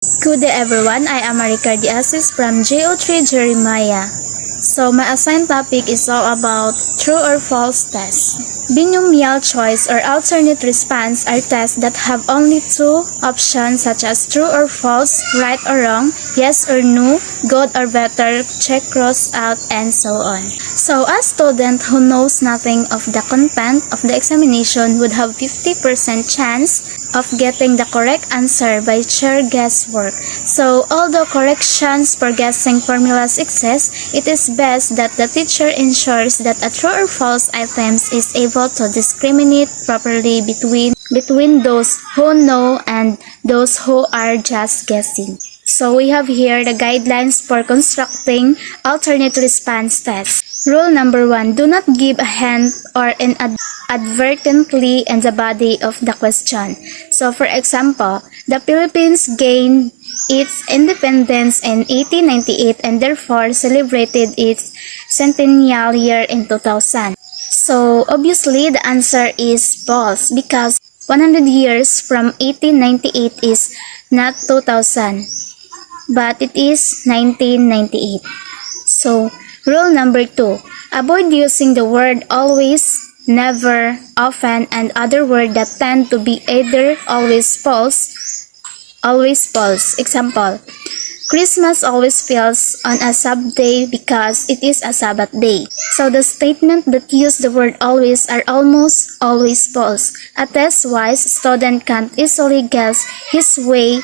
Good day everyone, I am Marika Diasis from JO3 Jeremiah. So my assigned topic is all about true or false tests. Binomial choice or alternate response are tests that have only two options such as true or false, right or wrong, yes or no, good or better, check, cross out, and so on. So a student who knows nothing of the content of the examination would have 50% chance of getting the correct answer by sheer guesswork. So, although corrections for guessing formulas exist, it is best that the teacher ensures that a true or false item is able to discriminate properly between those who know and those who are just guessing. So, we have here the guidelines for constructing alternate response tests. Rule number 1. Do not give a hint or inadvertently in the body of the question. So, for example, the Philippines gained its independence in 1898 and therefore celebrated its centennial year in 2000. So, obviously, the answer is false because 100 years from 1898 is not 2000, but it is 1998. So, rule number 2. Avoid using the word always, never, often, and other words that tend to be either always false. Example, Christmas always falls on a Sabbath because it is a Sabbath day. So the statement that use the word always are almost always false. A test-wise student can't easily guess his way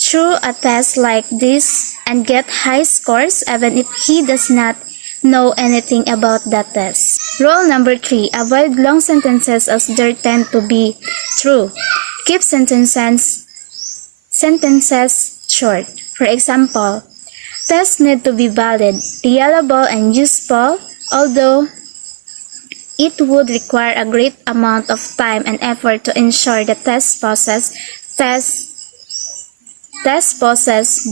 through a test like this and get high scores even if he does not know anything about that test. Rule number 3. Avoid long sentences as they tend to be true. Keep sentences short. For example, tests need to be valid, reliable, and useful, although it would require a great amount of time and effort to ensure the test possesses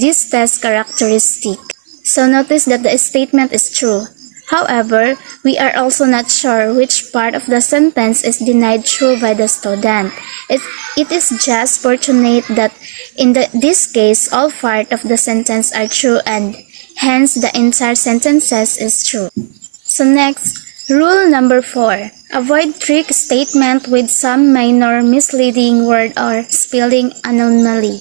this test characteristic. So notice that the statement is true. However, we are also not sure which part of the sentence is denied true by the student. It is just fortunate that in this case, all parts of the sentence are true and hence the entire sentence is true. So next, rule number 4. Avoid trick statement with some minor misleading word or spelling anomaly,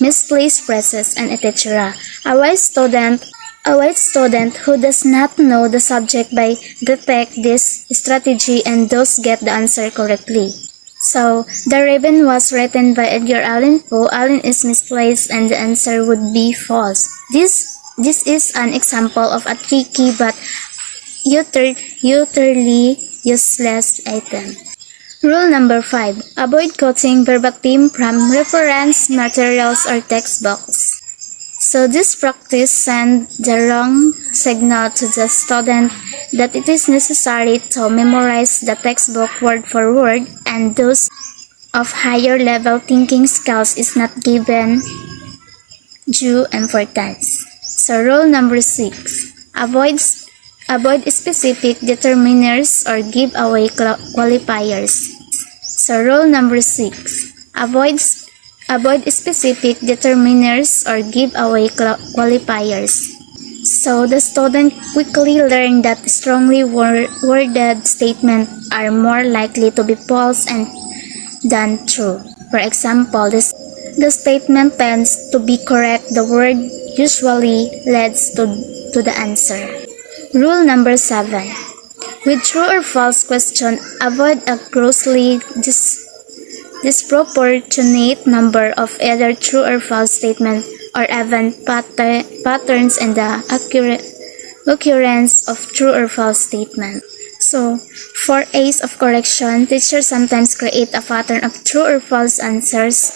misplaced phrases, and etc. A wise student who does not know the subject by detect this strategy and thus get the answer correctly. So, the raven was written by Edgar Allan Poe. Allan is misplaced and the answer would be false. This is an example of a tricky but utterly useless item. Rule number 5. Avoid quoting verbatim from reference materials or textbooks. So this practice sends the wrong signal to the student that it is necessary to memorize the textbook word for word, and those of higher level thinking skills is not given due importance. So rule number 6. Avoid specific determiners or give away qualifiers. So rule number 6. Avoid specific determiners or give away qualifiers. So the student quickly learned that strongly worded statements are more likely to be false than true. For example, the statement tends to be correct. The word usually leads to the answer. Rule number 7. With true or false question, avoid a grossly disproportionate number of either true or false statements or even patterns in the occurrence of true or false statements. So, for aids of correction, teachers sometimes create a pattern of true or false answers.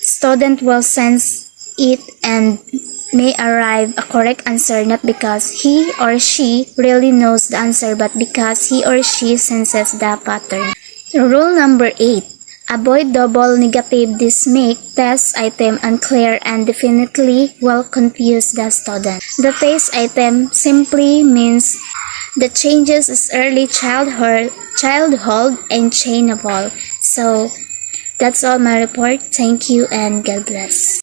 Student will sense it and may arrive a correct answer not because he or she really knows the answer but because he or she senses the pattern. Rule number 8. Avoid double negative. This make test item unclear and definitely will confuse the student. The test item simply means the changes is early childhood and changeable. So That's all my report. Thank you and God bless.